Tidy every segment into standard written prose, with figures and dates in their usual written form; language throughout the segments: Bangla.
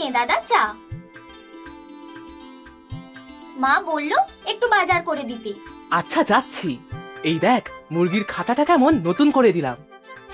নে দাদা চা। মা বললো একটু বাজার করে দিতে। আচ্ছা যাচ্ছি। এই দেখ মুরগির খাঁচাটা কেমন নতুন করে দিলাম।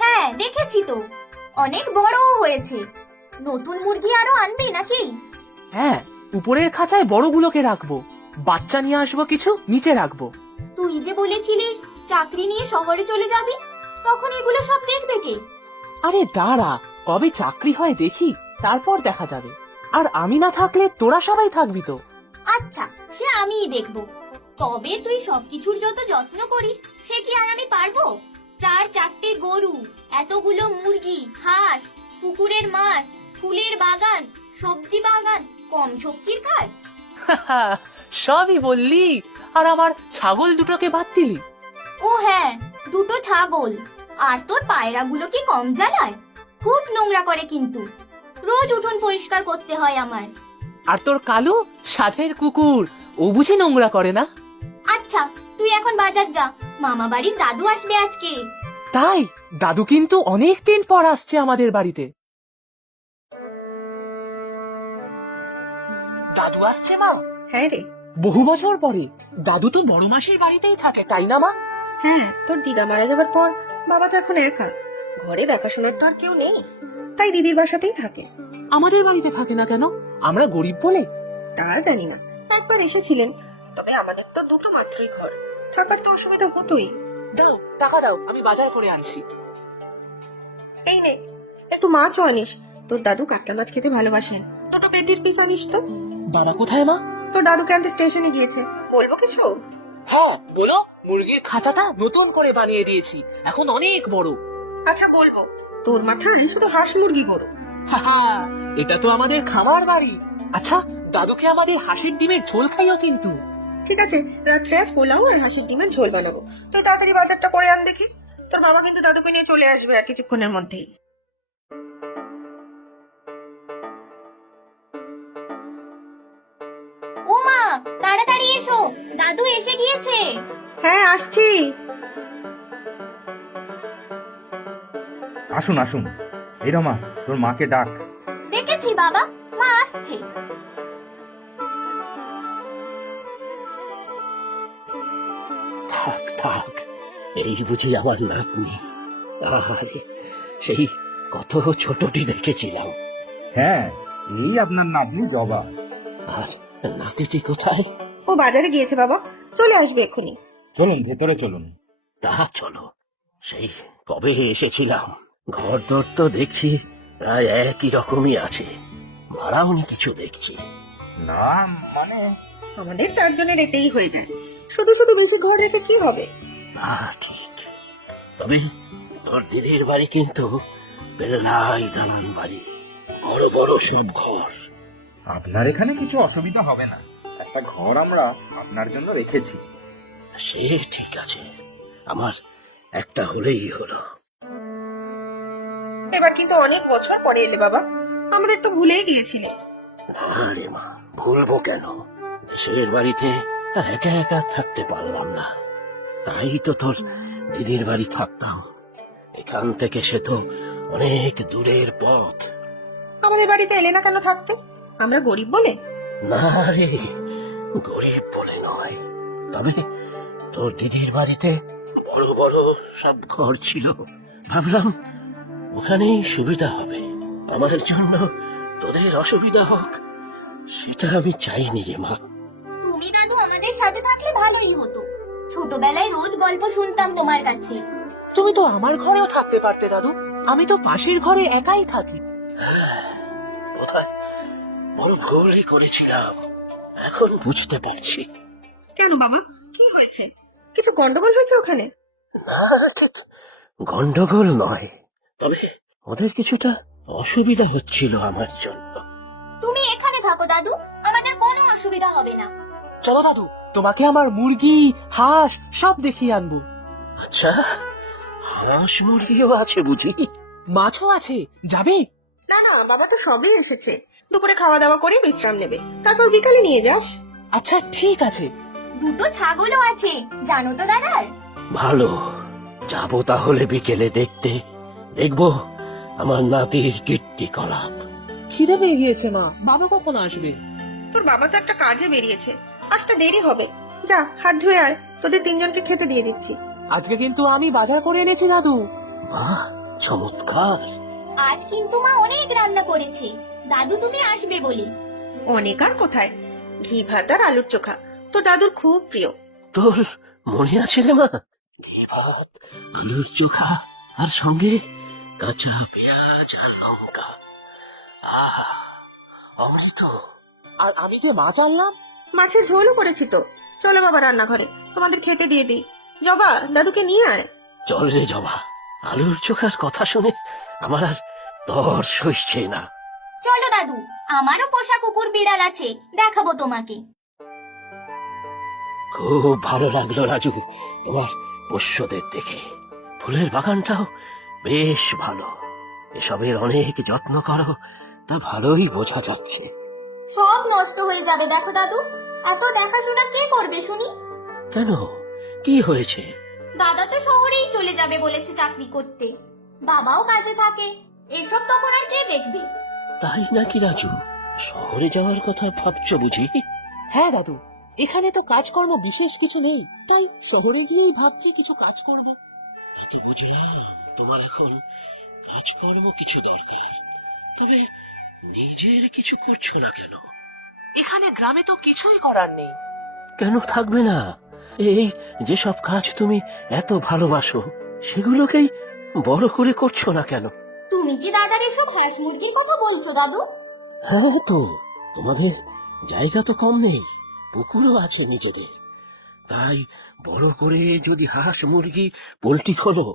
হ্যাঁ দেখেছি তো, অনেক বড়ও হয়েছে। নতুন মুরগি আরো আনবি নাকি? হ্যাঁ, উপরের খাঁচায় বড়গুলোকে রাখবো, বাচ্চা নিয়ে আসবো কিছু নিচে রাখবো। তুই যে বলেছিলিস চাকরি নিয়ে শহরে চলে যাবি, তখন এগুলো সব দেখবে কে? আরে দাঁড়া, কবে চাকরি হয় দেখি, তারপর দেখা যাবে। আর আমি না থাকলে তোরা সবাই থাকবি তো। আচ্ছা সে আমিই দেখবো। তবে তুই সবকিছুর যত যত্ন করিস সে কি আর আমি পারবো? 4-4টে গরু, এতগুলো মুরগি, হাঁস, পুকুরের মাছ, ফুলের বাগান, সবজি বাগান, কম শক্তির কাজ? সবই বললি, আর আমার ছাগল দুটোকে বাদ দিলি। ও হ্যাঁ, দুটো ছাগল। আর তোর পায়রাগুলো কি কম জ্বালায়? খুব নোংরা করে কিন্তু, রোজ উঠোন পরিষ্কার করতে হয় আমার। আর তোর কালু সাধের কুকুর, ও বুঝি নোংরা করে না? আচ্ছা তুই এখন বাজার যা, মামা বাড়ির দাদু আসবে আজকে। তাই দাদু কিন্তু অনেক দিন পর আসছে আমাদের বাড়িতে। দাদু আসছে মা? হ্যাঁ রে। বহু বছর পরে। দাদু তো বড় মাসির বাড়িতেই থাকে, তাই না মা? হ্যাঁ, তোর দিদা মারা যাবার পর বাবা তো এখন একা, ঘরে দেখাশোনার তো আর কেউ নেই, তাই দিদির বাসাতেই থাকে। আমাদের বাড়িতে থাকে না কেন? আমরা গরিব বলে? তা জানি না, একবার এসেছিলেন। তবে আমাদের তো দুটো মাত্রই ঘর, থাকার তো অসুবিধা হতোই। দাও টাকা দাও, আমি বাজার করে আনছি। এই নে, একটু মাছও আনিস, তোর দাদু কাতলা মাছ খেতে ভালোবাসেন। দুটো পেটির পিস আনিস তো। বাবা কোথায় মা? তোর দাদুকে আনতে স্টেশনে গিয়েছে। বলবো কিছু? হ্যাঁ বলো। মুরগির খাঁচাটা নতুন করে বানিয়ে দিয়েছি, এখন অনেক বড়। আচ্ছা বলবো, তোর মাথায় শুধু হাঁস মুরগি গরু। হাহা, এটা তো আমাদের খামার বাড়ি। আচ্ছা, দাদুকে আমাদের হাঁসের ডিমের ঝোল খাইও কিন্তু। ঠিক আছে, রাত্রে আজ পোলাও আর হাঁসের ডিমের ঝোল বানাবো। তুই তাড়াতাড়ি বাজারটা করে আন দেখি। তোর বাবা কিন্তু দাদুকে নিয়ে চলে আসবে আর কিছুক্ষণের মধ্যেই। ও মা, তাড়াতাড়ি এসো, দাদু এসে গিয়েছে। হ্যাঁ আসছি। আসুন আসুন। এই রমা, তোর মাকে ডাক। দেখেছি বাবা, মা আসছে। থাক থাক, এই বুঝি আমার নাতনি? আরে সেই কত ছোটটি দেখেছিলাম। হ্যাঁ, এই আপনার নাতনি জবা। আর নাতিটি কোথায়? ও বাজারে গিয়েছে বাবা, চলে আসবে এক্ষুনি। চলুন ভেতরে চলুন। তা চলো, সেই কবে এসেছিলাম। ঘর দর তো দেখছি প্রায় একই রকমই আছে, ভাড়াও নি কিছু দেখছি। না মানে আমাদের চারজনের এতেই হয়ে যায়, শুধু শুধু বেশি ঘর রেখে কি হবে? তা ঠিক, তবে তোর দিদির বাড়ি কিন্তু বেলাই দালান বাড়ি, বড় বড় সব ঘর। আপনার এখানে কিছু অসুবিধা হবে না, একটা ঘর আমরা আপনার জন্য রেখেছি। সে ঠিক আছে, আমার একটা হলেই হলো। এবার কিন্তু অনেক বছর পরে এলে বাবা, আমাদের তো ভুলেই গিয়েছিলে। না রে মা, ভুলবো কেন? দেশের বাড়িতে একা একা থাকতে পারলাম না, তাই তো তোর দিদির বাড়ি থাকতাম। এখান থেকে সে তো অনেক দূরের পথ। আমাদের বাড়িতে এলে না কেন থাকতে? আমরা গরিব বলে? না রে, গরিব বলে নয়, তবে তোর দিদির বাড়িতে বড় বড় সব ঘর ছিল, ভাবলাম ওখানেই সুবিধা হবে। আমার জন্য তোদের অসুবিধা হোক সেটা আমি চাইনি রে মা। তুমি দাদু আমাদের সাথে থাকলে ভালোই হতো, ছোটবেলায় রোজ গল্প শুনতাম তোমার কাছে। তুমি তো আমার ঘরেও থাকতে পারতে দাদু, আমি তো পাশের ঘরে একাই থাকি। বোধহয় বড় ভুলই করেছিলাম, এখন বুঝতে পারছি। কেন বাবা, কি হয়েছে? কিছু গন্ডগোল হয়েছে ওখানে? না, ঠিক গন্ডগোল নয়, তবে ওদের কিছুটা অসুবিধা হচ্ছিল আমার জন্য। তুমি এখানে থাকো দাদু, আমাদের কোনো অসুবিধা হবে না। চলো দাদু, তোমাকে আমার মুরগি হাঁস সব দেখিয়ে আনবো। আচ্ছা, হাঁস মুরগিও আছে বুঝি? মাছও আছে, যাবে? না না বাবা, তো সবই এসেছে। দুপুরে খাওয়া দাওয়া করে বিশ্রাম নেবে, তারপর বিকালে নিয়ে যাস। আচ্ছা ঠিক আছে। দুটো ছাগলও আছে জানো তো দাদার। ভালো, যাবো তাহলে বিকেলে দেখতে, দেখবো আমার নাতির কীর্তিকলাপ। খিদে পেয়ে গিয়েছে মা, বাবা কখন আসবে? তোর বাবা তো একটা কাজে বেরিয়েছে, আসতে দেরি হবে। যা হাত ধুয়ে আয়, তোদের তিনজনকে খেতে দিয়ে দিচ্ছি। আজকে কিন্তু আমি বাজার করে এনেছি দাদু। বাহ, চমৎকার। আজ কিন্তু মা অনেক রান্না করেছে, দাদু তুমি আসবে বলে। অনেক আর কোথায়, ঘি ভাত আর আলুর চোখা তোর দাদুর খুব প্রিয়। তোর মনে আছে রে মা? ঘি ভাত, আলুর চোখা, আর সঙ্গে কাঁচা পেঁয়াজ আর লঙ্কা। আহ, অমৃত। আর আমি যে মাছ আনলাম। মাছের ঝোলও করেছি তো। চলো বাবা রান্নাঘরে, তোমাদের খেতে দিয়ে দিই। জবা, দাদুকে নিয়ে আয়। চল রে জবা, আলুর চোখার কথা শুনে আমার আর তর সইছে না। চলো দাদু, আমারও পোষা কুকুর বিড়াল আছে, দেখাবো তোমাকে। খুব ভালো লাগলো রাজু তোমার পোষ্যদের দেখে। ফুলের বাগানটাও বেশ ভালো। এসবের অনেক যত্ন করো, তা ভালোই বোঝা যাচ্ছে। সব নষ্ট হয়ে যাবে দেখো দাদু, এত দেখাশোনা কে করবে শুনি? কেন, কি হয়েছে? দাদা তো শহরেই চলে যাবে বলেছে চাকরি করতে, বাবাও কাজে থাকে, এসব তখন আর কে দেখবে? তাই নাকি রাজু? শহরে যাওয়ার কথা ভাবছো বুঝি? হ্যাঁ দাদু, এখানে তো কাজকর্ম বিশেষ কিছু নেই, তাই শহরে গিয়েই ভাবছি কিছু কাজ করব। তাতে বুঝলাম তোমার এখন কাজকর্ম কিছু দরকার, তবে নিজের কিছু করছো না কেন? এখানে গ্রামে তো কিছুই করার নেই। কেন থাকবে না? এই যেসব কাজ তুমি এত ভালোবাসো সেগুলোকেই বড় করে করছো না কেন? তুমি কি দাদার এসব হাঁস মুরগির কথা বলছো দাদু? হ্যাঁ তো, তোমাদের জায়গা তো কম নেই, পুকুরও আছে নিজেদের, তাই বড় করে যদি হাঁস মুরগি পোল্ট্রি খোলো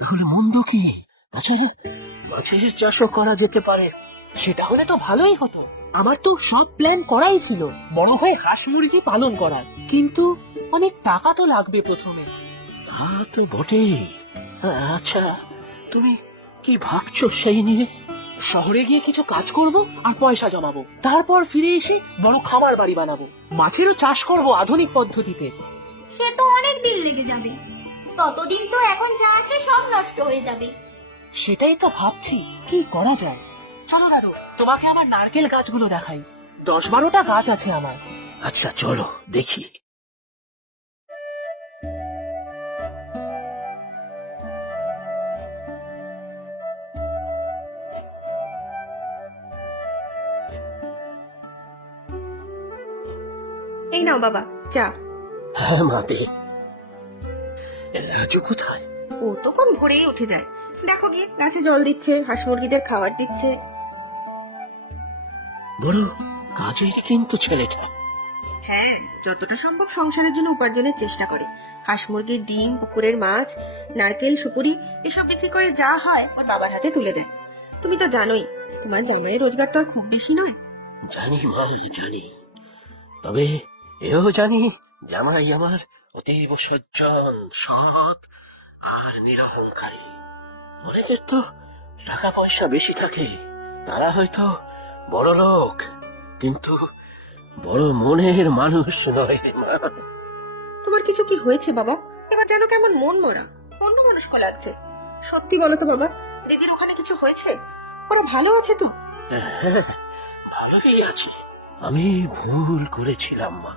তাহলে মন্দ কি? তাছাড়া মাছের চাষও করা যেতে পারে। সেটা হলে তো ভালোই হতো। আমার তো সব প্ল্যান করাই ছিল বড় হয়ে হাঁস মুরগি পালন করার, কিন্তু অনেক টাকা তো লাগবে প্রথমে। তা তো বটেই। আচ্ছা, তুমি কি ভাবছো সেই নিয়ে? শহরে গিয়ে কিছু কাজ করব আর পয়সা জমাবো, তারপর ফিরে এসে বড় খামার বাড়ি বানাবো, মাছেরও চাষ করব আধুনিক পদ্ধতিতে। সে তো অনেক দিন লেগে যাবে, ততদিন তো এখন যা আছে সব নষ্ট হয়ে যাবে। সেটাই তো ভাবছি কি করা যায়। চলো দাদু, তোমাকে আমার নারকেল গাছগুলো দেখাই, 10-12টা গাছ আছে আমার। আচ্ছা চলো দেখি। এই নাও বাবা চা। হ্যাঁ মা দে। রাজু কোথায়? ও তো কোন ভোরেই উঠে যায়, দেখো গিয়ে গাছে জল দিচ্ছে, হাঁস মুরগিদের খাবার দিচ্ছে। বড় কাজের কিন্তু ছেলেটা। হ্যাঁ, যতটা সম্ভব সংসারের জন্য উপার্জনের চেষ্টা করে। হাঁস মুরগির ডিম, পুকুরের মাছ, নারকেল, সুপুরি এসব বিক্রি করে যা হয় ওর বাবার হাতে তুলে দেয়। তুমি তো জানোই তোমার জামাইয়ের রোজগার তো আর খুব বেশি নয়। জানি মা, জানি, তবে এও জানি জামাই আমার অতীব সজ্জন, সৎ আর নিরহংকারী। অনেকের তো টাকা পয়সা বেশি থাকে, তারা হয়তো বড় লোক, কিন্তু বড় মনের মানুষ নয় রে মা। তোমার কিছু কি হয়েছে বাবা? এবার যেন কেমন মন মরা, অন্য মানুষকে লাগছে। সত্যি বলো তো বাবা, দিদির ওখানে কিছু হয়েছে? ওরা ভালো আছে তো? হ্যাঁ, ভালোই আছে। আমি ভুল করেছিলাম মা,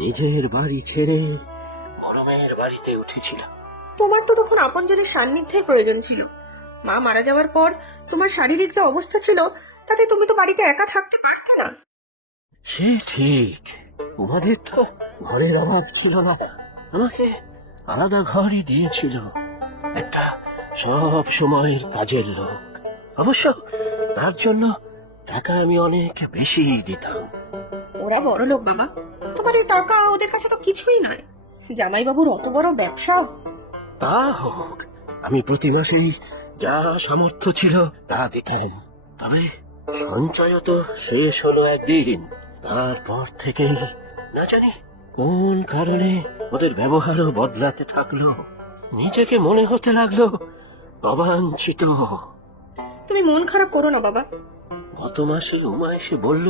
নিজের বাড়ি ছেড়ে বড় মেয়ের বাড়িতে উঠেছিলাম। তোমার তো তখন আপনজনের সান্নিধ্যের প্রয়োজন ছিল। মা মারা যাওয়ার পর তোমার শারীরিক যে অবস্থা ছিল, তাতে তুমি তো বাড়িতে একা থাকতে পারতে না। সে ঠিক, তোমাদের তো ঘরের অভাব ছিল না, আমাকে আলাদা ঘরই দিয়েছিল একটা সব সময়ের কাজের লোক। অবশ্য তার জন্য টাকা আমি অনেক বেশি দিতাম। ওরা বড় লোক বাবা, তোমার এই টাকা ওদের কাছে তো কিছুই নয়। জামাইবাবুর অত বড় ব্যবসা। তা হোক, আমি প্রতি মাসেই যা সামর্থ্য ছিল তা দিতাম, তবে সঞ্চয় তো শেষ হলো একদিন। তারপর থেকেই না জানি কোন কারণে ওদের ব্যবহারও বদলাতে থাকলো, নিজেকে মনে হতে লাগলো অবাঞ্ছিত। তুমি মন খারাপ করো না বাবা। গত মাসে উমা এসে বলল,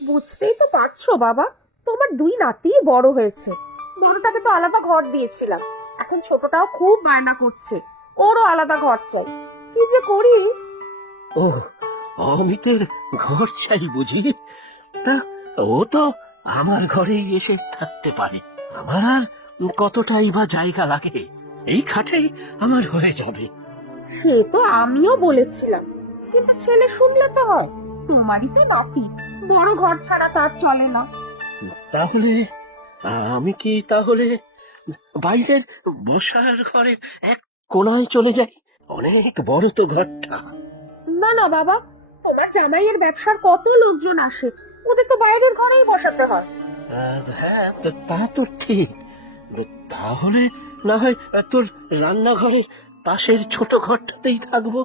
বুঝতেই তো পারছো বাবা, তোমার দুই নাতি বড় হয়েছে। বড়টাকে তো আলাদা ঘর দিয়েছিলাম, এখন ছোটটাও খুব বায়না করছে, ওরও আলাদা ঘর চাই। কি যে করি। ও অমিতের ঘর চাই বুঝি? তা ও তো আমার ঘরেই এসে থাকতে পারে। আমার আর কতটাই বা জায়গা লাগে, এই খাটেই আমার হয়ে যাবে। সে তো আমিও বলেছিলাম, কিন্তু ছেলে শুনলে তো হয়। তোমারই তো নাতি, বড় ঘর ছাড়া তার চলে না। তাহলে আমি কি তাহলে বাইরের বসার ঘরে এক কোনায় চলে যাই? অনেক বড় তো ঘরটা। না না বাবা, তোমার জামাইয়ের ব্যবসার কত লোকজন আসে, ওদের তো বাইরের ঘরেই বসাতে হয়। হ্যাঁ, তা তো ঠিক। তাহলে না হয় তোর রান্নাঘরের পাশের ছোট ঘরটাতেই থাকবো।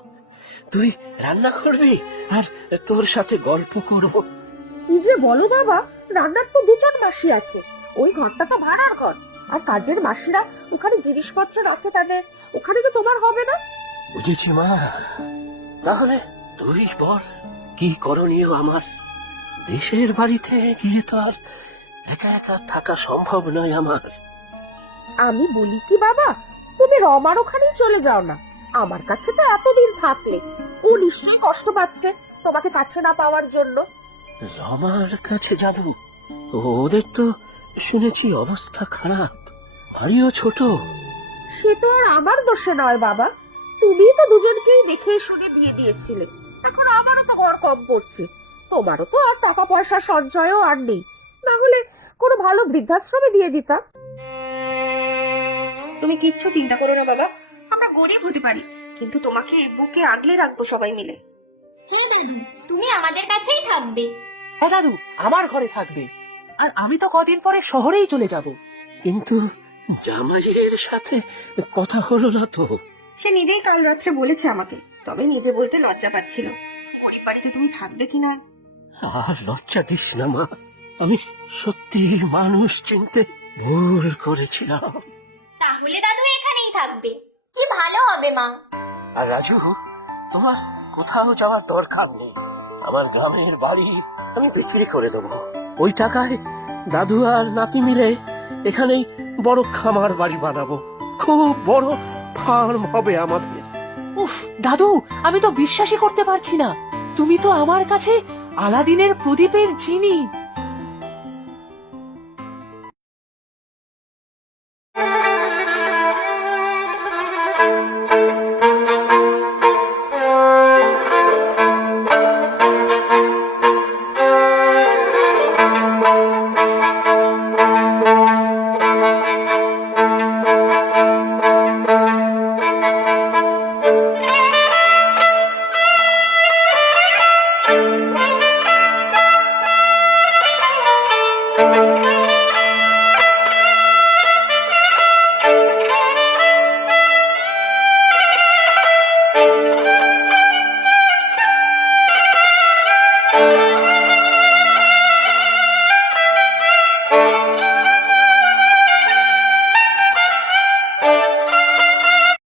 তুই রান্না করবি আর তোর সাথে গল্প করব। কি যে বলো বাবা, রান্নার তো 2-4 মাসি আছে, ওই ঘরটা তো ভাড়ার ঘর। আর কাজের মাসিরা ওখানে জিনিসপত্র রাখতে, তাদের ওখানে তো তোমার হবে না। বুঝেছি মা, তাহলে তুই বল কি করণীয় আমার? দেশের বাড়িতে গিয়ে তো আর একা একা থাকা সম্ভব নয় আমার। আমি বলি কি বাবা, তুমি রমার ওখানেই চলে যাও না। আমার কাছে তো এতদিন থাকলে, ও নিশ্চয়ই কষ্ট পাচ্ছে তোমাকে কাছে না পাওয়ার জন্য। রমার কাছে যাব? ওদের তো শুনেছি অবস্থা খারাপ, ভারীও ছোট। সে তো আর আমার দোষে নয় বাবা, তুমি তো দুজনকেই দেখে শুনে বিয়ে দিয়েছিলে। এখন আমারও তো ঘর কম পড়ছে, তোমারও তো আর টাকা পয়সা সঞ্চয়ও আর নেই। না হলে কোনো ভালো বৃদ্ধাশ্রমে দিয়ে দিতাম। তুমি কিচ্ছু চিন্তা করো না বাবা, আমরা গরিব হতে পারি, কিন্তু তোমাকে বুকে আগলে রাখবো সবাই মিলে। হে দাদু, তুমি আমাদের কাছেই থাকবে। হ্যাঁ দাদু, আমার ঘরে থাকবে। আর আমি তো কদিন পরে শহরেই চলে যাব। কিন্তু জামাইয়ের সাথে কথা হলো না তো? সে নিজেই কাল রাত্রে বলেছে আমাকে, তবে নিজে বলতে লজ্জা পাচ্ছিল। গরিব বাড়িতে তুমি থাকবে কিনা। আর লজ্জা দিস না মা, আমি সত্যি মানুষ চিনতে ভুল করেছিলাম। তাহলে দাদু এখানেই থাকবে, কি ভালো হবে মা। আর রাজু, তোমার কোথাও যাওয়ার দরকার নেই। আমার গ্রামের বাড়ি আমি বিক্রি করে দেবো। ওই টাকায় দাদু আর নাতি মিলে এখানেই বড় খামার বাড়ি বানাবো। খুব বড় ফার্ম হবে আমাদের। উফ দাদু, আমি তো বিশ্বাসই করতে পারছি না। তুমি তো আমার কাছে আলাদিনের প্রদীপের জিনি।